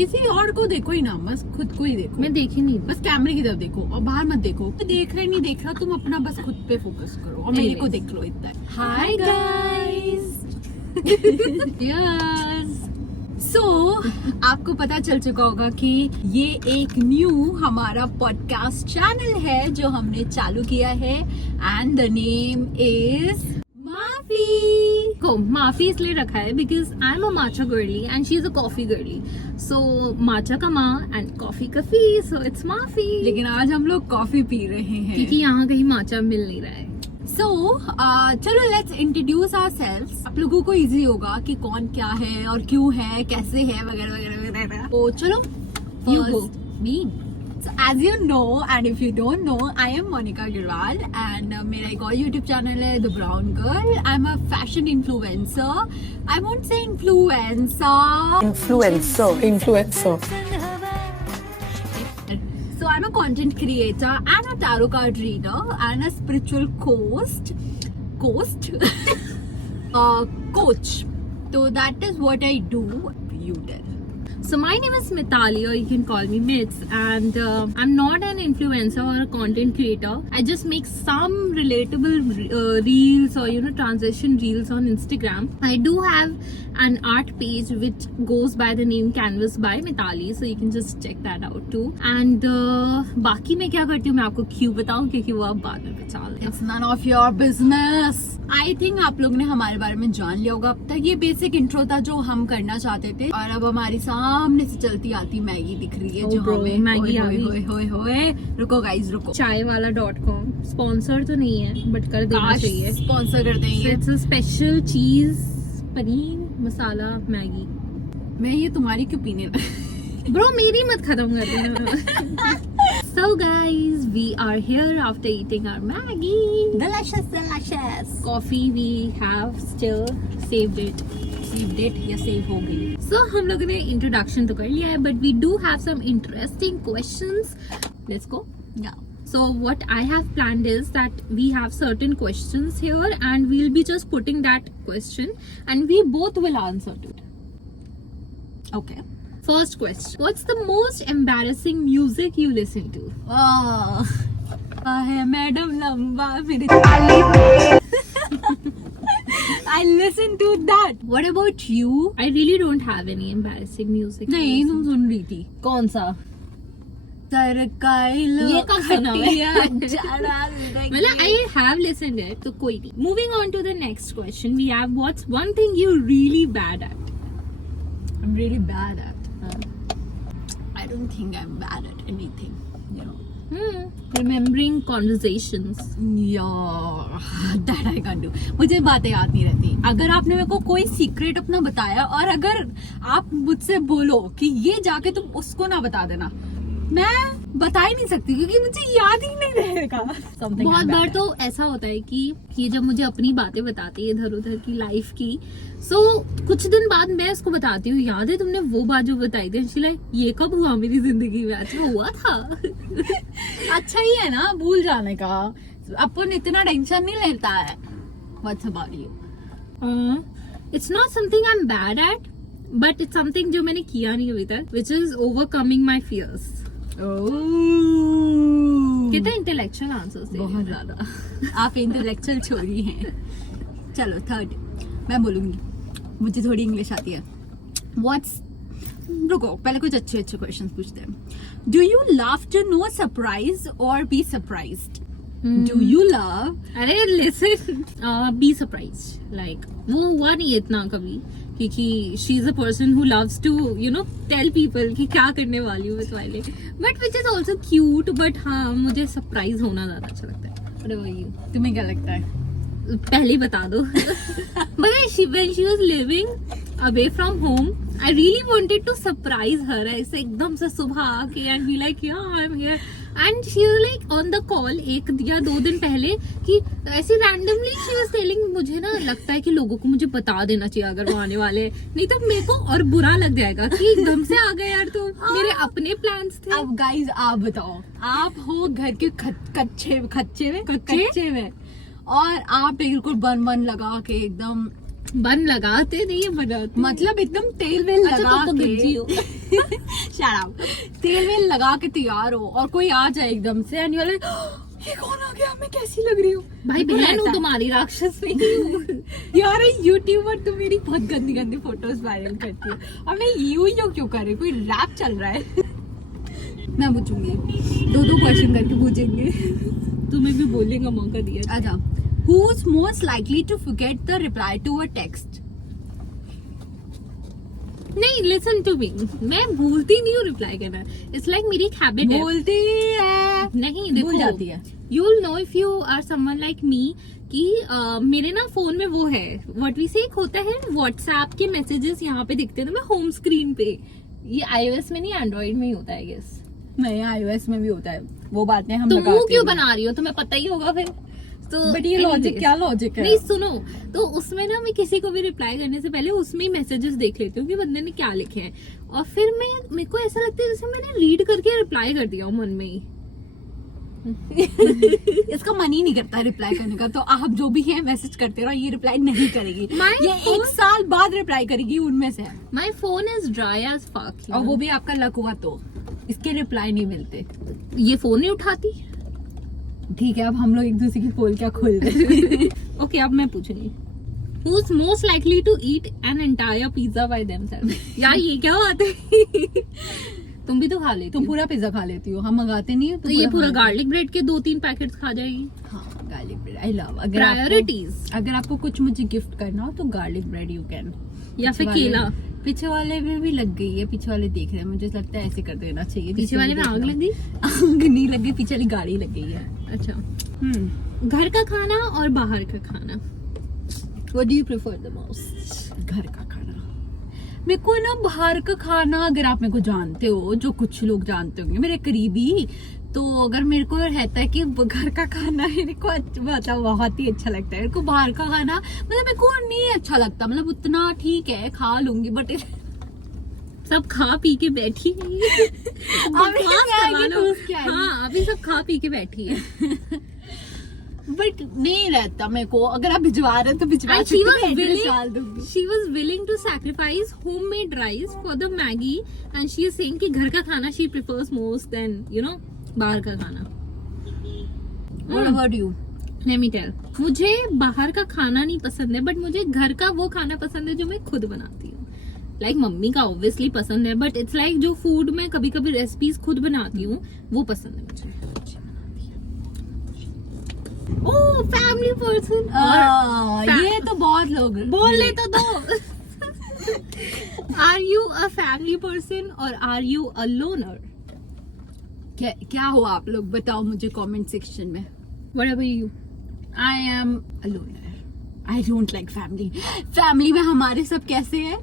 किसी और को देखो ही ना, बस खुद को ही देखो। मैं देख ही नहीं, बस कैमरे की तरफ देखो और बाहर मत देखो। देख रहे नहीं देख रहा, तुम अपना बस खुद पे फोकस करो और मेरे को देख लो इतना। Hi guys. यस। सो आपको पता चल चुका होगा कि ये एक न्यू हमारा पॉडकास्ट चैनल है जो हमने चालू किया है एंड द नेम इज माफी। को माफी इसलिए रखा है because I am a matcha girly and she is a coffee girly, so matcha का माँ एंड कॉफी का फी, सो इट्स माफी। लेकिन आज हम लोग कॉफी पी रहे हैं क्योंकि यहाँ कहीं माचा मिल नहीं रहा है। So, चलो लेट्स इंट्रोड्यूस आवरसेल्व्स। आप लोगों को इजी होगा कि कौन क्या है और क्यों है, कैसे है, वगैरह वगैरह वगैरह। तो चलो, You go. me. So, as you know and if you don't know, I am Monica Girwal and मेरा एक और YouTube चैनल है The Brown Girl. I'm a fashion influencer. I won't say influencer. So I'm a content creator and a tarot card reader and a spiritual coach. So that is what I do. You tell. So my name is Mitali, or you can call me Mits, and I'm not an influencer or a content creator. I just make some relatable reels or transition reels on Instagram. I do have an art page which goes by the name Canvas by Mitali, so you can just check that out too. And बाकी मैं क्या करती हूँ मैं आपको क्यों बताऊँ, क्योंकि वो आप बाद में बता लें। It's none of your business. I think आप लोग ने हमारे बारे में जान लिया होगा अब तक। ये बेसिक इंट्रो था जो हम करना चाहते थे और अब हमारी सामने से चलती आती मैगी दिख रही है जो हमें मैगी होए। रुको गाइस रुको। चायवाला.com स्पॉन्सर तो नहीं है बट कर देना चाहिए। स्पॉन्सर कर देंगे। इट्स अ स्पेशल चीज पनीर मसाला मैगी। मैं ये तुम्हारी क्यों पीने ब्रो मेरी मत खत्म कर देना। So guys, we are here after eating our Maggie. delicious. Coffee we have still saved it. या सेव हो गई। So हम लोगों ने introduction तो कर लिया है, but we do have some interesting questions. Let's go. Yeah. So what I have planned is that we have certain questions here and we'll be just putting that question and we both will answer to it. Okay. First question. What's the most embarrassing music you listen to? है madam लंबा मेरे I listen to that. What about you? I really don't have any embarrassing music. नहीं तुम सुन रही थी। कौन सा? सरकाई ये कब सुना है? मतलब मतलब I have listened it, तो कोई नहीं. Moving on to the next question, we have what's one thing you're really bad at? I'm really bad at. I don't think I'm bad at anything. You know. Remembering conversations. Yeah, that I can't do. मुझे बातें याद नहीं रहती। अगर आपने मेरे को कोई सीक्रेट अपना बताया और अगर आप मुझसे बोलो कि ये जाके तुम उसको ना बता देना, मैं बता ही नहीं सकती क्योंकि मुझे याद ही नहीं रहेगा। बहुत बार तो ऐसा होता है कि ये जब मुझे अपनी बातें बताती है इधर उधर की लाइफ की, सो कुछ दिन बाद मैं उसको बताती हूँ, याद है तुमने वो बात जो बताई थी, शिला ये कब हुआ मेरी जिंदगी में? अच्छा हुआ था। अच्छा ही है ना भूल जाने का, अपन इतना टेंशन नहीं लेता है। What's about you? It's not something I'm bad at, but it's something जो मैंने किया नहीं अभी तक, which is overcoming my fears. कितना इंटेलेक्चुअल आंसर्स दे, बहुत ज्यादा। आप इंटेलेक्चुअल छोरी हैं। चलो थर्ड मैं बोलूंगी, मुझे थोड़ी इंग्लिश आती है। रुको पहले कुछ अच्छे क्वेश्चन पूछते हैं। Do you love to know surprise और be surprised? Do you love? अरे लिसन, बी सरप्राइज, लाइक वो हुआ नहीं इतना कभी क्योंकि she is a person who loves to tell people कि क्या करने वाली हूँ इस वाले, but which is also cute, but हाँ मुझे सरप्राइज होना ज्यादा अच्छा लगता है। अरे वही तुम्हें क्या लगता है? पहले ही बता दो। But when she was living away from home, I really wanted to surprise her. ऐसे एकदम से सुबह आके and be like, yeah, I'm here. And she was like on the call एक या 2 दिन पहले कि ऐसे randomly she was telling, मुझे ना लगता है कि लोगों को मुझे बता देना चाहिए अगर वो आने वाले हैं, नहीं तो मेरे को और बुरा लग जाएगा कि एकदम से आ गए यार, तो मेरे अपने प्लान्स थे। अब गाइज आप बताओ, आप हो घर के कच्चे में और आप बिल्कुल बन लगा के एकदम बन लगाते नहीं बनाते, मतलब एकदम तेल वेल लगा तो के हो। Shut up. तेल वेल लगा के तैयार हो और कोई आ जाए एकदम से एंड यू आर लाइक ये कौन आ गया, मैं कैसी लग रही हूँ। भाई बहन हूँ तुम्हारी, राक्षस नहीं हूँ। यार यूट्यूबर तो मेरी बहुत गंदी गंदी फोटोज वायरल करती है और मैं यूं क्यों कर रही, कोई रैप चल रहा है। मैं पूछूंगी, दो क्वेश्चन करके पूछेंगे। तुम्हें भी बोलने का मौका दिया। अच्छा, who's most likely to forget the reply to a text? नहीं, लिसन टू मी, मैं भूलती नहीं हूँ रिप्लाई करना। इट्स लाइक मेरी एक हैबिट है। बोलती है नहीं, देखो भूल जाती है। You will know if you are someone like me कि मेरे ना फोन में वो है व्हाट वी से, एक होता है व्हाट्सएप के मैसेजेस यहाँ पे दिखते हैं ना, मैं होम स्क्रीन पे। ये iOS में नहीं, एंड्रॉइड में ही होता है गेस। नहीं, iOS में भी होता है वो बातें हम तो लगाते मुंह क्यों हैं। बना रही हो, तुम्हें पता ही होगा फिर। तो बट ये लॉजिक, क्या लॉजिक है? नहीं सुनो, तो उसमें ना मैं किसी को भी रिप्लाई करने से पहले उसमें ही मैसेजेस देख लेती हूँ कि बंदे ने क्या लिखे हैं, और फिर मेरे को ऐसा लगता है जैसे मैंने रीड करके रिप्लाई कर दिया मन में ही। इसका मन ही नहीं करता रिप्लाई करने का, तो आप जो भी है मैसेज करते रहो, ये रिप्लाई नहीं करेगी। ये 1 साल बाद रिप्लाई करेगी उनमें से। My phone is dry as fuck, और वो भी आपका लक हुआ तो, इसके रिप्लाई नहीं मिलते। ये फोन नहीं उठाती। ठीक है, अब हम लोग एक दूसरे की पोल क्या खोल रहे। ओके, अब मैं पूछूंगी, Who's most likely to eat an entire pizza by themselves? यार ये क्या बात है? तुम भी तो खा लेती तुम हो। पूरा पिज्जा खा लेती हो, हम मंगाते नहीं है। तो ये पूरा गार्लिक ब्रेड के 2-3 पैकेट्स खा जाएगी। हाँ, garlic bread I love. Priorities. अगर आपको कुछ मुझे गिफ्ट करना हो तो गार्लिक ब्रेड यू कैन। या फिर केला। पीछे वाले में भी लग गई है, पीछे वाले देख रहे हैं, मुझे लगता है ऐसे कर देना चाहिए। पीछे वाले में आग लग गई? आग नहीं लग गई, पीछे वाली गाड़ी लग गई है। अच्छा, घर का खाना और बाहर का खाना, what do you prefer the most? घर का खाना। मेरे को ना बाहर का खाना, अगर आप मेरे को जानते हो, जो कुछ लोग जानते होंगे मेरे करीबी, तो अगर मेरे को रहता है कि घर का खाना मेरे को मतलब बहुत ही अच्छा लगता है। मेरे को बाहर का खाना मतलब मेरे को नहीं अच्छा लगता, मतलब उतना ठीक है खा लूंगी, बट सब खा पी के बैठी है। अभी क्या है कि ठूस क्या है? हाँ, अभी सब खा पी के बैठी है। बट नहीं रहता मेरे को, अगर आप भिजवा रहे हैं तो भिजवा And she सकते was हो, मैं willing- डाल दूंगी। She was willing to sacrifice homemade rice for the Maggie, and she is saying कि घर का खाना she prefers most than बाहर का खाना। What about you? Let me tell, मुझे बाहर का खाना नहीं पसंद है, बट मुझे घर का वो खाना पसंद है जो मैं खुद बनाती हूँ। लाइक मम्मी का ऑब्वियसली पसंद है, बट इट्स लाइक जो फूड मैं कभी कभी रेसिपीज खुद बनाती हूँ वो पसंद है मुझे। Oh, family person. ये तो बहुत लोग बोलने तो दो। Are you a family person और आर यू अ लोनर? क्या हो आप लोग, बताओ मुझे कमेंट सेक्शन में। What about you? I am a loner. I don't like family. Family में हमारे सब कैसे हैं?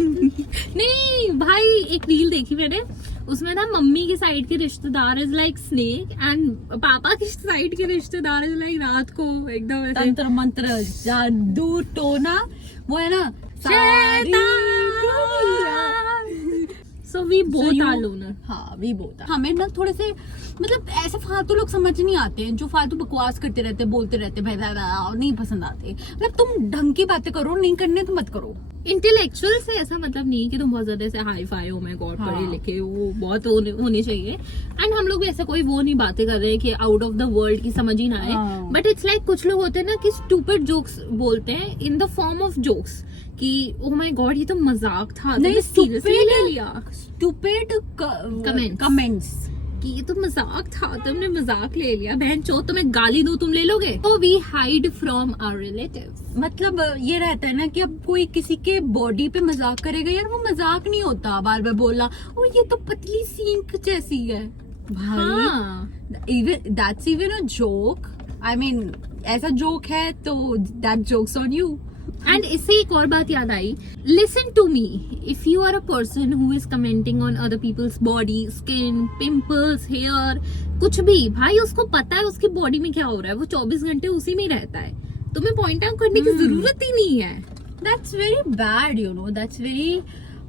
नहीं भाई, एक रील देखी मैंने, उसमें ना मम्मी की साइड के रिश्तेदार इज लाइक स्नेक एंड पापा की साइड के रिश्तेदार इज लाइक रात को एकदम ऐसे तंत्र मंत्र जादू टोना, वो है ना so we both you- are loner. हाँ, वी बोथ। हमें ना थोड़े से मतलब ऐसे फालतू लोग समझ नहीं आते हैं, जो फालतू बकवास करते रहते, बोलते रहते, भाई नहीं पसंद आते। मतलब तुम ढंग की बातें करो, नहीं करने तो मत करो। इंटेलेक्चुअल से ऐसा मतलब नहीं कि तुम बहुत ज्यादा ऐसे हाई फाई हो, मैं गॉड हाँ। पढ़े लिखे, वो बहुत होने चाहिए। एंड हम लोग भी ऐसे कोई वो नहीं बातें कर रहे हैं कि आउट ऑफ द वर्ल्ड की समझ ही ना आए, हाँ। बट इट्स लाइक कुछ लोग होते हैं ना कि स्टूपिड जोक्स बोलते हैं in the form of jokes कि ओ माय गॉड ये तो मजाक था, नहीं, सीरियसली stupid- ले लिया स्टूपिड Comments. कमेंट्स। कि ये तो मजाक था, तुमने मजाक ले लिया, बहन चो तुम्हें गाली दूं तुम ले लोगे। तो we hide from our relatives. मतलब ये रहता है ना कि अब कोई किसी के बॉडी पे मजाक करेगा, यार वो मजाक नहीं होता बार बार बोलना, ओ ये तो पतली सींक जैसी है भाई। हाँ, even that's even a joke. I mean ऐसा जोक है तो that joke's on you. And इससे एक और बात याद आई, listen to me, if you are a person who is commenting on other people's body, skin, pimples, hair, कुछ भी, भाई उसको पता है उसकी बॉडी में क्या हो रहा है, वो 24 घंटे उसी में ही रहता है, तुम्हें पॉइंट आउट करने की जरूरत ही नहीं है। That's very bad, you know, that's very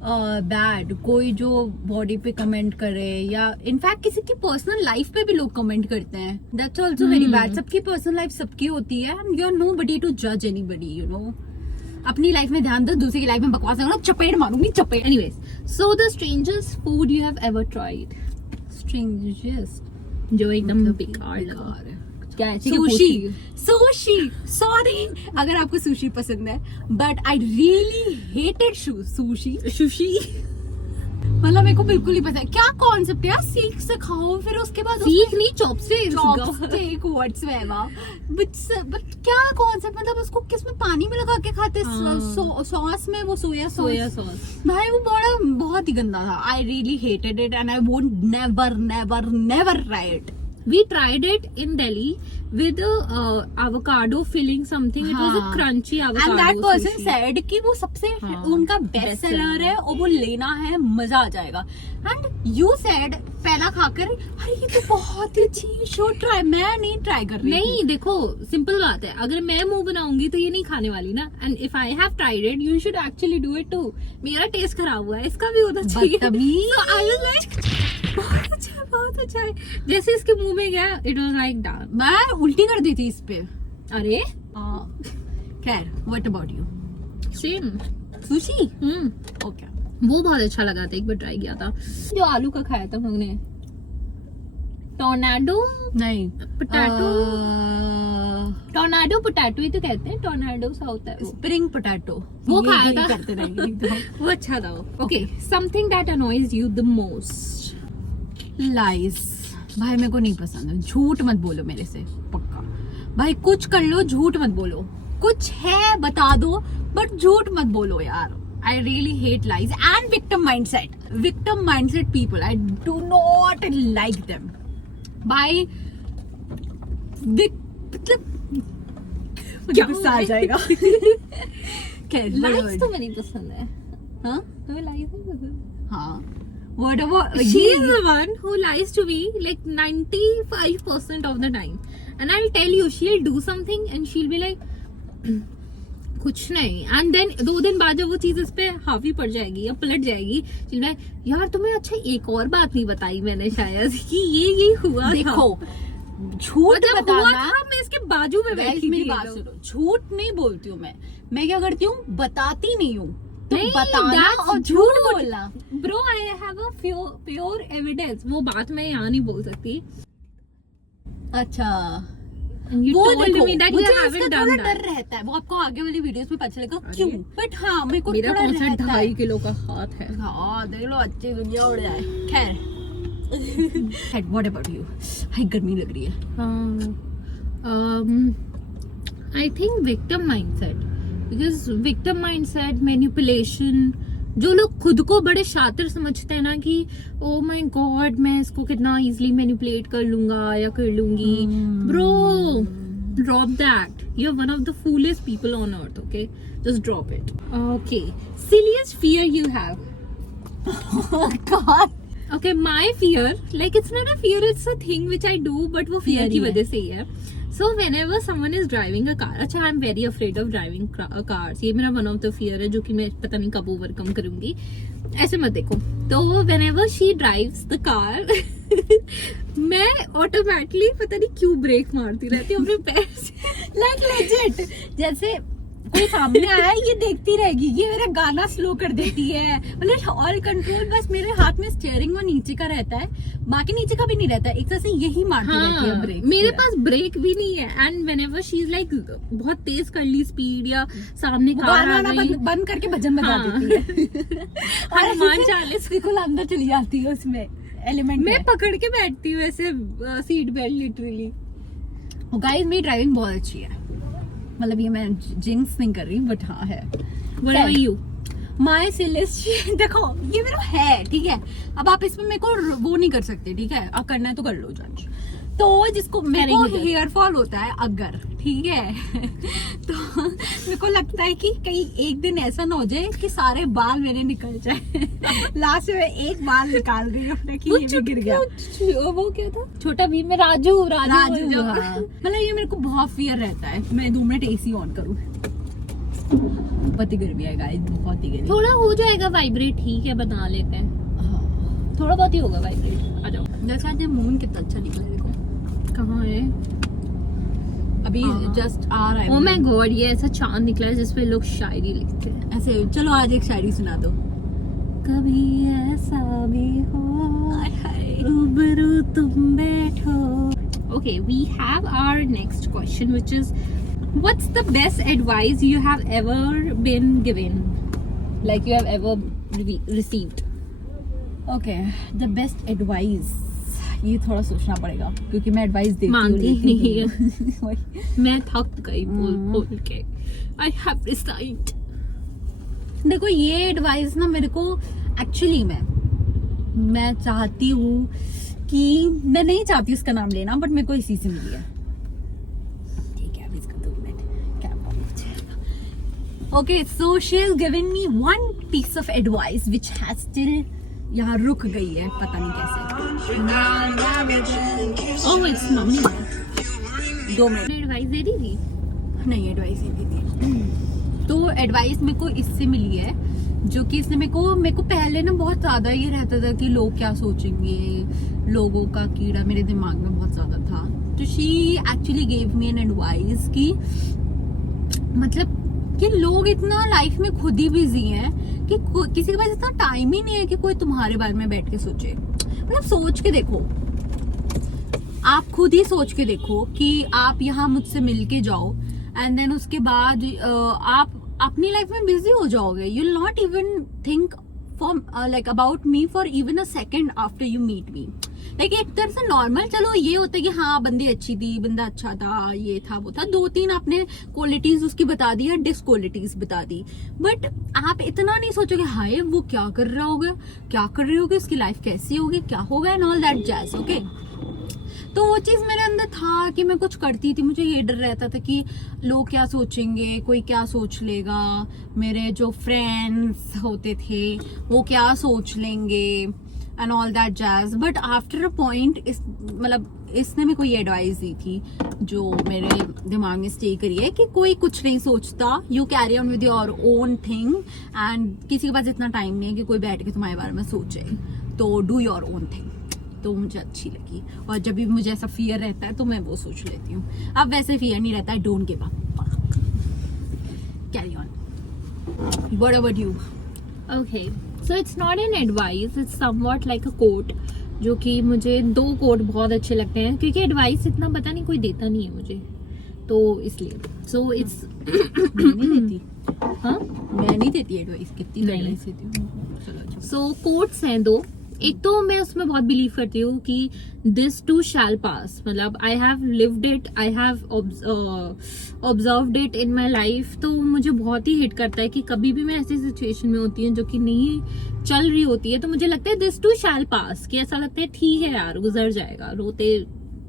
bad. कोई जो बॉडी पे कमेंट करे या इनफैक्ट किसी की पर्सनल लाइफ पे भी लोग कमेंट करते हैं, दैट्स ऑल्सो वेरी बैड। सबकी पर्सनल लाइफ सबकी होती है, यू आर नोबडी टू जज एनीबडी, यू नो। अपनी लाइफ में ध्यान दो, दूसरी की लाइफ में बकवास करो, चपेट मारूंगी चपेट। Anyways, So the strangest food you have ever tried? Strangest जो एकदम बेकार लगा। क्या ऐसे सुशी सुशी सॉरी अगर आपको सुशी पसंद है but I really hated sushi sushi? मतलब मेरे को बिल्कुल नहीं पसंद। क्या कॉन्सेप्ट है यार, सीख से खाओ फिर उसके बाद सीख नहीं, चॉपस्टिक। चॉपस्टिक व्हाट्सएवर बट क्या कॉन्सेप्ट, मतलब उसको किसमें पानी में लगा के खाते सॉस में, वो सोया सॉस। भाई वो बहुत ही गंदा था। I really hated it and I won't never never never try it. We tried it in Delhi with avocado filling something. It was a crunchy avocado. And that person sushi. said कि वो सबसे उनका best seller है और वो लेना है, मजा आ जाएगा। And you said पहला खाकर अरे ये तो बहुत ही अच्छी, शो ट्राई। मैं नहीं ट्राई कर रही। नहीं देखो, सिंपल बात है, अगर मैं मुंह बनाऊंगी तो ये नहीं खाने वाली ना। And if I have tried it you should actually do it too. मेरा टेस्ट खराब हुआ है, इसका भी होना चाहिए। So I was like बहुत अच्छा है। जैसे इसके मुंह में गया इट वाज लाइक डाल। मैं उल्टी कर दी थी इस पे। अरे खैर what about you? Same sushi. Okay, वो बहुत अच्छा लगा था, एक बार ट्राई किया था। जो आलू का खाया था हम लोग ने, टोर्नाडो नहीं पोटैटो। टोर्नाडो पोटैटो ही तो कहते हैं, टोर्नाडो सा होता है वो। स्प्रिंग पोटैटो वो खाया था। करते रहेंगे। वो अच्छा था। Okay, something that annoys you the most? Lies. भाई मेरे को नहीं पसंद है, झूठ मत बोलो मेरे से, पक्का। भाई कुछ कर लो, झूठ मत बोलो। कुछ है बता दो बट झूठ मत बोलो यार। I really hate lies and victim mindset people. I do not like them. भाई मतलब मुझे गुस्सा आ जाएगा। लाइज तो मेरी पसंद है। हाँ तुम्हें लाइज नहीं पसंद? हाँ whatever. She is the one who lies to me like 95% of the time, and I'll tell you she'll do something and she'll be like कुछ नहीं, and then 2 दिन बाद जब वो चीज इस पे हावी पड़ जाएगी या पलट जाएगी, she'll be like यार तुम्हें अच्छा एक और बात नहीं बताई मैंने शायद कि ये हुआ। देखो झूठ बताना, मैं इसके बाजू में बैठी थी। मेरी बात सुनो, झूठ नहीं बोलती हूँ मैं क्या करती हूँ, बताती नहीं हूँ। नहीं, बताना और झूठ बोलना। Bro I have a pure evidence. वो बात मैं यहाँ नहीं बोल सकती। अच्छा You वो told देखो, me that मुझे you इसका haven't थोड़ा done डर that. रहता है, वो आपको आगे वाली वीडियोस में पता चलेगा क्यों। बट हाँ मेरे को मेरा थोड़ा कौन सा रहता है। 2.5 किलो का हाथ है। हाँ देख लो, अच्छी दुनिया उड़ जाए। खैर व्हाट अबाउट यू? हाय गर्मी लग रही है। I think victim mindset, because victim mindset, manipulation, जो लोग खुद को बड़े शातिर समझते हैं ना कि ओ माय गॉड मैं इसको कितना इजीली मैनिपुलेट कर लूंगा या कर लूंगी। Bro drop that, you are one of the foolest people on earth. Okay, just drop it. Okay, silliest fear you have? God. Okay, my fear, like it's not a fear, it's a thing which I do, but वो fear की वजह से ही है। So whenever someone is driving a car, अच्छा I'm very afraid of driving cars, ये मेरा one of the fear है जो कि मैं पता नहीं कब overcome करूंगी। ऐसे मत देखो। तो whenever she drives the car, मैं automatically पता नहीं क्यों ब्रेक मारती रहती हूँ अपने पैर से। Like legit, जैसे कोई सामने आया है ये देखती रहेगी, ये मेरा गाना स्लो कर देती है। मतलब ऑल कंट्रोल बस मेरे हाथ में स्टीयरिंग और नीचे का रहता है, बाकी नीचे का भी नहीं रहता है। एक तरह से यही मारती रहती है ब्रेक। मेरे पास ब्रेक भी नहीं है। And whenever she is like बहुत तेज कर ली स्पीड या सामने कार आ गई, बंद करके भजन बजा देती है। हनुमान चालीसा बिल्कुल अंदर चली जाती है उसमें एलिमेंट। मैं पकड़ के बैठती हूँ ऐसे सीट बेल्ट लिटरली। गाइस मेरी ड्राइविंग बहुत अच्छी है, मतलब ये मैं जिंक्स नहीं कर रही बट हाँ है। What about you? माय सिलेस्ट देखो ये मेरा है, ठीक है। अब आप इसमें मेरे को वो नहीं कर सकते, ठीक है। अब करना है तो कर लो जज। तो जिसको मेरे को हेयर फॉल होता है अगर, ठीक है, तो मेरे को लगता है कि कहीं एक दिन ऐसा ना हो जाए कि सारे बाल मेरे निकल जाए। लास्ट में एक बाल निकाल रही हूँ कि ये भी गिर गया। वो क्या था, छोटा भीम में राजू। हाँ। मतलब ये मेरे को बहुत फियर रहता है। मैं 2 मिनट एसी ऑन करूँ, बहुत ही गर्मी है गाइस, बहुत ही गर्मी। थोड़ा हो जाएगा वाइब्रेट, ठीक है बना लेते हैं। थोड़ा बहुत ही होगा वाइब्रेट। आ जाओ। जैसे आज मून कितना अच्छा निकला है, देखो कहाँ है अभी जस्ट आ रहा है। ओह माय गॉड, ये ऐसा चांद निकला है जिसपे लोग शायरी लिखते हैं ऐसे। चलो आज एक शायरी सुना दो। कभी कभी हो रूबरू तुम बैठो. Okay, we have our next question, which is, what's the best advice you have ever been given, like you have ever received? Okay, the best advice, ये थोड़ा सोचना पड़ेगा क्योंकि मैं एडवाइस देती हूँ मानती लेती नहीं नहीं हूँ. मैं थक गई बोल के. I have decided. देखो ये एडवाइस ना मेरे को एक्चुअली मैं चाहती हूँ कि मैं नहीं चाहती उसका नाम लेना, बट मेरे को इसी से मिली है. ठीक है, अभी इसका 2 मिनट क्या बोलूं. Okay, so she has given me one piece of advice which has still यहाँ रुक गई है, पता नहीं कैसे. Oh, it's mummy. 2 minute. Advice दे दी थी. नहीं, एडवाइस ही दी थी. तो एडवाइस मेरे को इससे मिली है, जो कि इसने मेरे को पहले ना बहुत ज्यादा ये रहता था कि लोग क्या सोचेंगे, लोगों का कीड़ा मेरे दिमाग में बहुत ज्यादा था. तो she actually gave me an advice कि मतलब कि लोग इतना लाइफ में खुद ही बिजी हैं कि किसी के पास इतना टाइम ही नहीं है कि कोई तुम्हारे बारे में बैठ के सोचे. मतलब सोच के देखो, आप खुद ही सोच के देखो कि आप यहाँ मुझसे मिल के जाओ एंड देन उसके बाद आप अपनी लाइफ में बिजी हो जाओगे. You will not even think for like about me for even a second after you meet me. Like एक तरह से नॉर्मल चलो ये होता है कि हाँ बंदी अच्छी थी, बंदा अच्छा था, ये था वो था, 2-3 आपने क्वालिटीज उसकी बता दी या डिसक्वालिटीज बता दी, बट आप इतना नहीं सोचोगे हाय वो क्या कर रहा होगा, क्या कर रही होगी, उसकी लाइफ कैसी होगी, क्या होगा and all that jazz. Okay, तो वो चीज मेरे अंदर था कि मैं कुछ करती थी, मुझे ये डर रहता था कि लोग क्या सोचेंगे, कोई क्या सोच लेगा, मेरे जो फ्रेंड्स होते थे वो क्या सोच लेंगे and all that jazz. But after a point इसने मेरे को ये एडवाइस दी थी जो मेरे दिमाग में स्टे करी है कि कोई कुछ नहीं सोचता, you carry on with your own thing and किसी के पास इतना टाइम नहीं है कि कोई बैठ के तुम्हारे बारे में सोचे, तो डू योर ओन थिंग. तो मुझे अच्छी लगी, और जब भी मुझे ऐसा फियर रहता है तो मैं वो सोच लेती हूँ. अब वैसे फियर नहीं रहता है, don't give up, carry on. What about you? Okay, so it's not an advice, it's somewhat like a quote, जो कि मुझे 2 कोट बहुत अच्छे लगते हैं क्योंकि एडवाइस इतना पता नहीं कोई देता नहीं है मुझे, तो इसलिए. सो इट्स मैं नहीं देती. हाँ, मैं नहीं देती एडवाइस, कितनी नहीं. एडवाइस देती हूँ. चलो. सो कोट्स हैं 2. एक तो मैं उसमें बहुत बिलीव करती हूँ कि दिस टू शैल पास, मतलब I have lived it, I have observed it in my life. तो मुझे बहुत ही हिट करता है कि कभी भी मैं ऐसी सिचुएशन में होती हूँ जो कि नहीं चल रही होती है, तो मुझे लगता है दिस टू शैल पास, कि ऐसा लगता है ठीक है यार गुजर जाएगा, रोते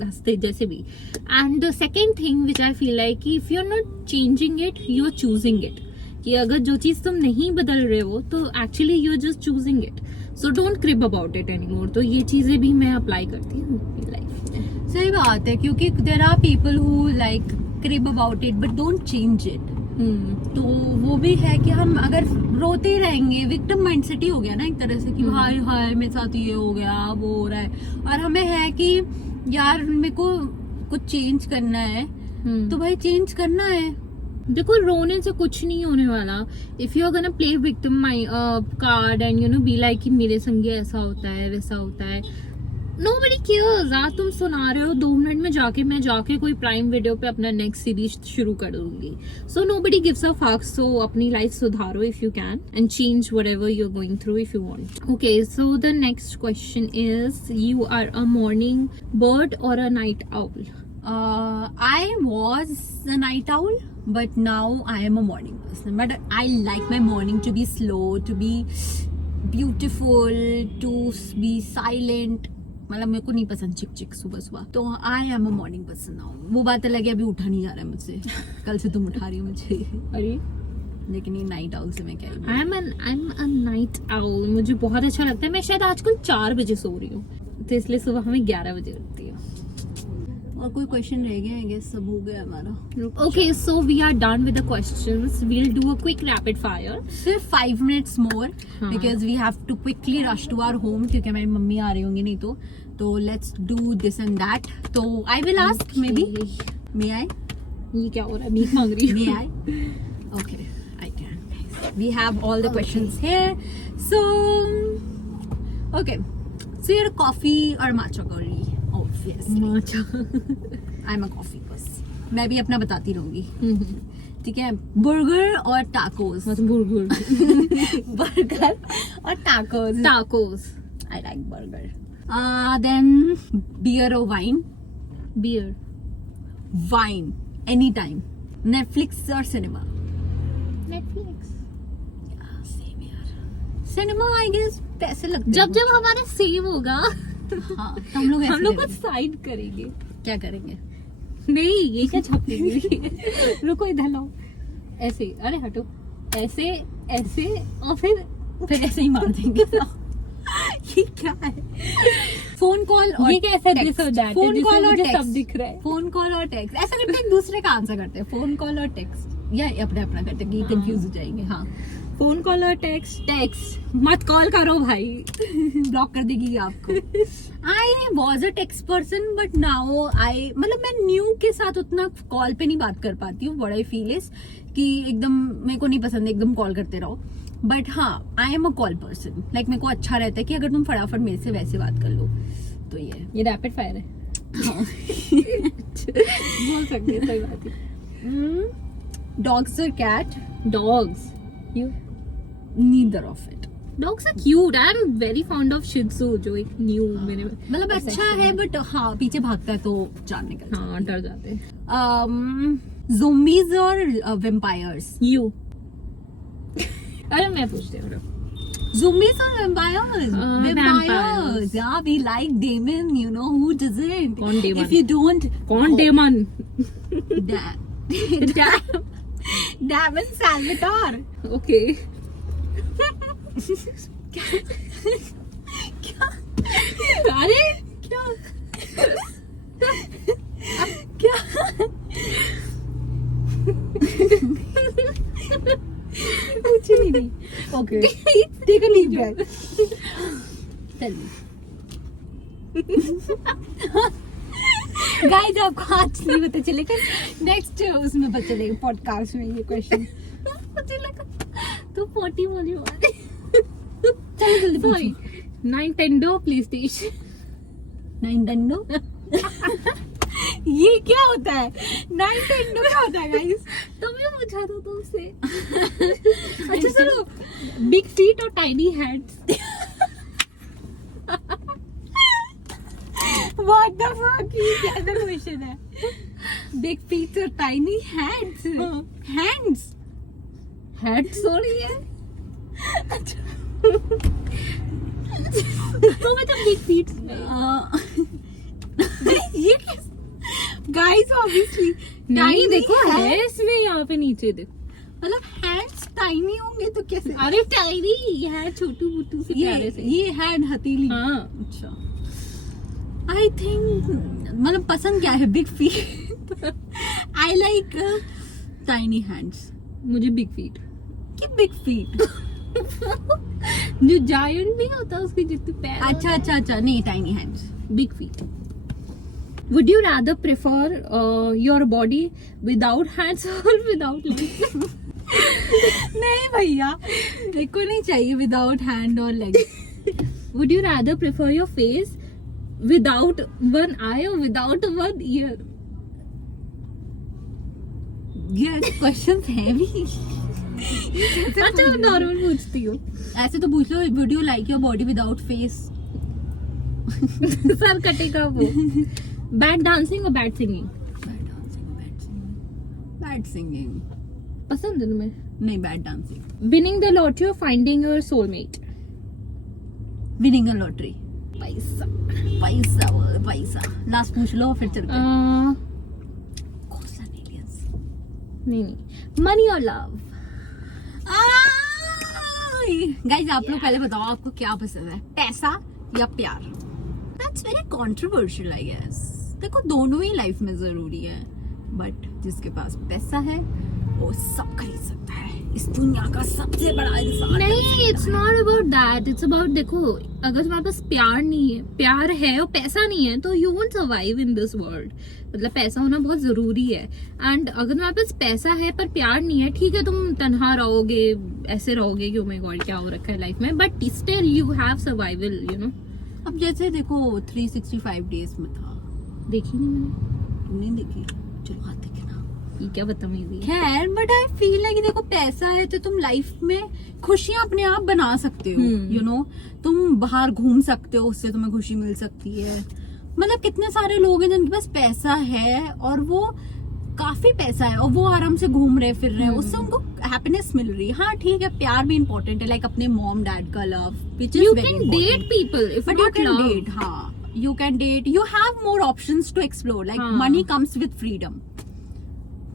हंसते जैसे भी. And the second thing which I feel like कि if you are not changing it, you are choosing it. कि अगर जो चीज तुम नहीं बदल रहे हो तो actually you are just choosing it. So don't crib about it anymore. तो ये चीजें भी मैं अप्लाई करती हूँ अपनी लाइफ में. सही बात है, क्योंकि there are people who like crib about it but don't change it. तो वो भी है कि हम अगर रोते ही रहेंगे, विक्टिम माइंडसेट ही हो गया ना एक तरह से कि हाय हाय मेरे साथ ये हो गया, वो हो रहा है. और हमें है कि यार मेरे को कुछ चेंज करना है, तो भाई चेंज करना है. देखो रोने से कुछ नहीं होने वाला. If you are gonna play victim card and you know be like कि मेरे संग ऐसा होता है वैसा होता है, नोबडी केयर्स. आज तुम सुना रहे हो, 2 मिनट में मैं जाके कोई प्राइम वीडियो पे अपना नेक्स्ट सीरीज शुरू कर दूंगी. So nobody gives a fuck. So अपनी लाइफ सुधारो if you can and change whatever you are going through if you want. Okay, so the next question is, you are a morning bird और a night owl? I was a night owl, but now I am a morning person. But I like my morning to be slow, to be beautiful, to be silent. मतलब मेरे को नहीं पसंद चिक चिक सुबह सुबह. तो I am a morning person now. वो बात अलग है, अभी उठा नहीं जा रहा है मुझसे. कल से तुम उठा रही हो मुझे. अरे लेकिन ये नाइट आउल से मैं क्या ही. I'm a night owl. मुझे बहुत अच्छा लगता है. मैं शायद आजकल 4 बजे सो रही हूँ, तो इसलिए सुबह हमें 11 बजे उठती है. और कोई क्वेश्चन रह गया? आई गेस सब हो गया हमारा. Okay, so we are done with the questions. We'll do a quick rapid fire. सिर्फ 5 minutes more because we have to quickly rush to our home, क्योंकि हमारी मम्मी आ रही होंगी नहीं तो let's do this and that. तो I will ask maybe. May I? ये क्या हो रहा है? भीख मांग रही है. May I? Okay, I can. We have all the questions here. So Okay, so you're coffee or matcha curry? Obviously, I'm a coffee person. मैं भी अपना बताती रहूंगी. ठीक है. बर्गर और टाकोस. बर्गर और tacos. Tacos. I like burger. Then beer or wine? Beer. Wine. Anytime. Netflix or cinema? Netflix. Same यार. Cinema I guess पैसे लगते जब जब हमारे सेव होगा हाँ तो हम लोग ऐसे हम लोग कुछ करेंगे. साइड करेंगे. क्या करेंगे? नहीं ये क्या छापेंगे. रुको इधर लाओ. ऐसे अरे हटो. ऐसे ऐसे और फिर ऐसे ही मार देंगे. ये क्या है? फोन कॉल और ये कैसा text. दिस और दैट. फोन कॉल और सब टेक्स्ट. दिख रहा है. फोन कॉल और टेक्स्ट ऐसा करते हैं. एक दूसरे का आंसर करते हैं. फोन कॉल और टेक्स्ट या अपना अपना करते हैं कि कंफ्यूज हो जाएंगे. हाँ फोन कॉल और टेक्स्ट मत कॉल करो भाई. ब्लॉक कर देगी आपको. I was a text person but now I मतलब मैं न्यू के साथ उतना कॉल पे नहीं बात कर पाती हूँ. व्हाट आई फील इज कि एकदम मेरे को नहीं पसंद एकदम कॉल करते रहो. बट हाँ आई am a call person. Like मेरे को अच्छा रहता है कि अगर तुम फटाफट मेरे से वैसे बात कर लो तो ये रैपिड फायर है. बोल सकते हैं. सही बात है. डॉग्स और cat? Dogs. You. Neither of it. Dogs are cute. I am very fond of shih tzu जो एक न्यू मैंने मतलब अच्छा है बट हाँ पीछे भागता है तो जान निकल. हाँ डर जाते हैं. zombies और vampires? यू. अरे मैं पूछती हूँ. Zombies or vampires? Vampires. Vampires. Yeah, we like Damon. You know who doesn't? कौन Damon? If you don't, कौन डेमन. Damon Salvatore. ओके. क्या? अरे क्या? क्या? कुछ नहीं. Okay. Take a deep breath. Tell me. Guys आपको आज नहीं पता चलेगा. नेक्स्ट उसमें पता चलेगा पॉडकास्ट में ये क्वेश्चन. मुझे लगा तो 40 वाली बात. चलो जल्दी सॉरी. Nintendo PlayStation. Nintendo. ये क्या होता है? Nintendo क्या होता है गाइस? तुम ये पूछा था तुमसे. अच्छा चलो. बिग फीट और tiny hands. What the fuck? ये कैसा क्वेश्चन है? Big feet और tiny hands. Hands. Hand sorry है. तो मैं तो बिग फीट. ये गाइस ऑब्वियसली नहीं देखो है इसमें यहाँ पे नीचे देखो. मतलब हैंड्स टाइनी होंगे तो कैसे? अरे टाइनी है छोटू बुट्टू से प्यारे से. ये हैंड हथेली. हाँ. अच्छा आई थिंक मतलब पसंद क्या है? Big feet. I like tiny hands. मुझे बिग फीट. कि बिग फीट जो जायंट नहीं होता उसके जितने पैर. अच्छा अच्छा अच्छा नहीं tiny hands. Big feet. Would you rather prefer your body without hands or without legs? नहीं भैया मेरे को नहीं चाहिए विदाउट हैंड और leg. Would you rather prefer your face without one eye or without one ear? ये questions हैं भी. अच्छा मैं नॉर्मल पूछती हूँ. ऐसे तो पूछ लो. Would you like your body without face? सर कटेगा वो. बैड डांसिंग और बैड सिंगिंग. Bad singing. पसंद है तुम्हें? नहीं bad dancing. Winning the lottery और finding your soulmate. Winning a lottery. पैसा. पैसा बोल पैसा. लास्ट पूछ लो फिर चलते हैं. नहीं मनी और लव. गाइस आप लोग पहले बताओ आपको क्या पसंद है? पैसा या प्यार? That's very controversial I guess. देखो दोनों ही लाइफ में जरूरी है बट जिसके पास पैसा है वो सब खरीद सकता है. इस दुनिया का सबसे बड़ा इंसान। नहीं, it's not about that, it's about, देखो अगर तुम्हारे पास प्यार नहीं है, प्यार है और पैसा नहीं है, तो you won't survive in this world. मतलब पैसा होना बहुत जरूरी है। एंड अगर तुम्हारे पास पैसा है पर प्यार नहीं है, ठीक है तुम तन्हा रहोगे, ऐसे रहोगे कि ओ माय गॉड क्या हो रखा है लाइफ में, but still you have survival, you know. अब जैसे देखो 365 डेज में था, देखी नहीं मैंने, तुमने देखी? चलो आज देखना। ये क्या बदतमीजी है। खैर बट आई फील है कि देखो पैसा है तो तुम लाइफ में खुशियां अपने आप बना सकते हो, यू नो। तुम बाहर घूम सकते हो, उससे तुम्हें खुशी मिल सकती है। मतलब कितने सारे लोग हैं जिनके पास पैसा है और वो काफी पैसा है और वो आराम से घूम रहे फिर रहे हैं, उससे उनको हैप्पीनेस मिल रही है। हाँ ठीक है, प्यार भी इम्पोर्टेंट है, लाइक अपने मॉम डैड का love, which is You very can date people, if but you not can love. Date. हाँ, you can date, you have more options to explore, like हाँ. Money comes with freedom,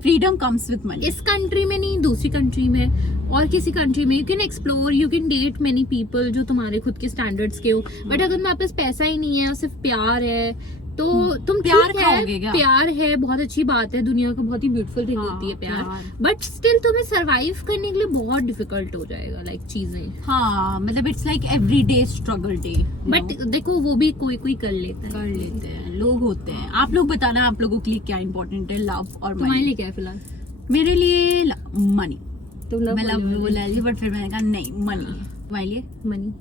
freedom comes with money. इस country में नहीं, दूसरी country में और किसी country में you can explore, you can date many people जो तुम्हारे खुद के स्टैंडर्ड्स के हो। बट अगर तुम्हारे पास पैसा ही नहीं है और सिर्फ प्यार है, तो तुम प्यार ठीक खाओगे है, क्या? प्यार है, बहुत अच्छी बात है, दुनिया का बहुत ही ब्यूटीफुल थिंग हाँ, होती है प्यार, प्यार। बट स्टिल तुम्हें सरवाइव करने के लिए बहुत डिफिकल्ट हो जाएगा, लाइक चीजें। हाँ मतलब it's like every day struggle day. But देखो वो भी कोई कोई कर लेता है, कर लेते हैं, लोग होते हैं। आप लोग बताना आप लोगों के लिए क्या इंपॉर्टेंट है, लव और तुम्हारे मनी? लिए क्या है फिलहाल? मेरे लिए मनी। तुम मैं लव बोला बट फिर मैंने कहा नहीं, मनी। तुम्हारे लिए मनी।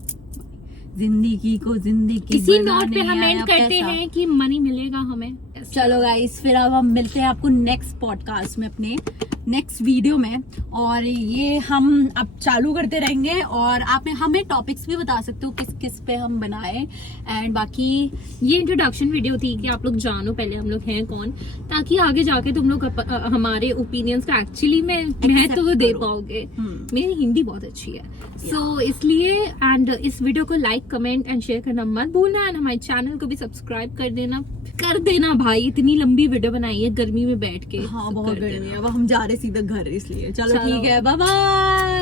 जिंदगी को जिंदगी इसी नोट पे बनाने हम आया एंड करते पैसा। हैं कि मनी मिलेगा हमें। चलो गाइस, फिर अब हम मिलते हैं आपको नेक्स्ट पॉडकास्ट में, अपने नेक्स्ट वीडियो में। और ये हम अब चालू करते रहेंगे और आप हमें टॉपिक्स भी बता सकते हो किस किस पे हम बनाए। एंड बाकी ये इंट्रोडक्शन वीडियो थी कि आप लोग जानो पहले हम लोग हैं कौन, ताकि आगे जाके तुम लोग हमारे ओपिनियंस का एक्चुअली में महत्व दे करो। पाओगे। मेरी हिंदी बहुत अच्छी है, सो इसलिए। एंड इस वीडियो को लाइक कमेंट एंड शेयर करना मत भूलना, एंड हमारे चैनल को भी सब्सक्राइब कर देना भाई। इतनी लंबी वीडियो बनाई है गर्मी में बैठ के। हाँ तो बहुत कर गर्मी देना। है, अब हम जा रहे सीधा घर, इसलिए चलो चलो। ठीक है, बाय बाय।